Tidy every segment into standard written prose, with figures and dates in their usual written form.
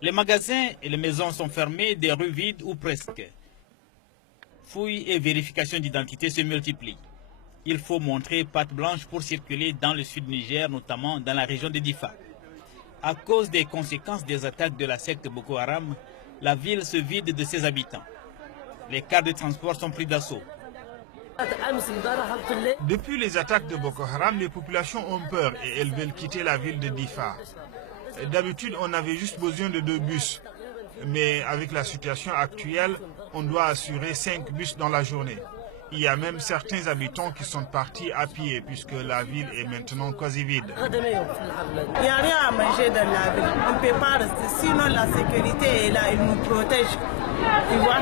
Les magasins et les maisons sont fermés, des rues vides ou presque. Fouilles et vérifications d'identité se multiplient. Il faut montrer patte blanche pour circuler dans le sud Niger, notamment dans la région de Difa. À cause des conséquences des attaques de la secte Boko Haram, la ville se vide de ses habitants. Les cars de transport sont pris d'assaut. Depuis les attaques de Boko Haram, les populations ont peur et elles veulent quitter la ville de Difa. D'habitude, on avait juste besoin de 2 bus. Mais avec la situation actuelle, on doit assurer 5 bus dans la journée. Il y a même certains habitants qui sont partis à pied puisque la ville est maintenant quasi vide. Il n'y a rien à manger dans la ville. On ne peut pas rester. Sinon, la sécurité est là, elle nous protège. Tu vois,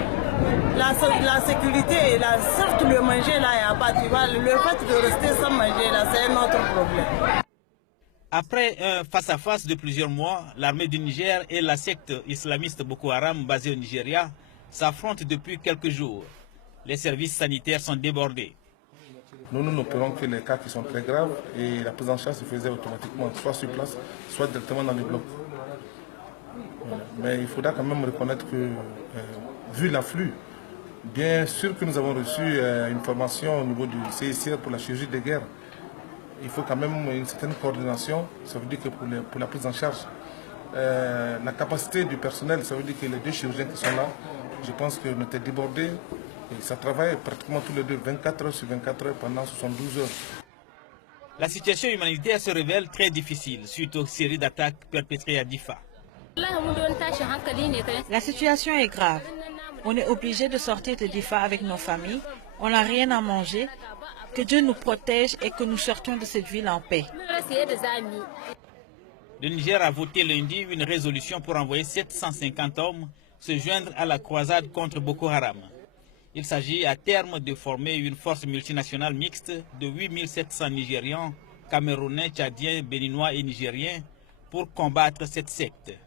la sécurité est là. Certes, le manger là, il n'y a pas. Tu vois, le fait de rester sans manger là, c'est un autre problème. Après un face-à-face de plusieurs mois, l'armée du Niger et la secte islamiste Boko Haram basée au Nigeria s'affrontent depuis quelques jours. Les services sanitaires sont débordés. Nous n'opérons que les cas qui sont très graves et la prise en charge se faisait automatiquement, soit sur place, soit directement dans les blocs. Mais il faudra quand même reconnaître que, vu l'afflux, bien sûr que nous avons reçu une formation au niveau du CICR pour la chirurgie de guerre. Il faut quand même une certaine coordination, ça veut dire que pour la prise en charge, la capacité du personnel, ça veut dire que les 2 chirurgiens qui sont là, je pense qu'on était débordés. Et ça travaille pratiquement tous les 2, 24 heures sur 24 heures pendant 72 heures. La situation humanitaire se révèle très difficile suite aux séries d'attaques perpétrées à Difa. La situation est grave. On est obligé de sortir de Difa avec nos familles. On n'a rien à manger. Que Dieu nous protège et que nous sortions de cette ville en paix. Le Niger a voté lundi une résolution pour envoyer 750 hommes se joindre à la croisade contre Boko Haram. Il s'agit à terme de former une force multinationale mixte de 8700 Nigérians, Camerounais, Tchadiens, Béninois et Nigériens pour combattre cette secte.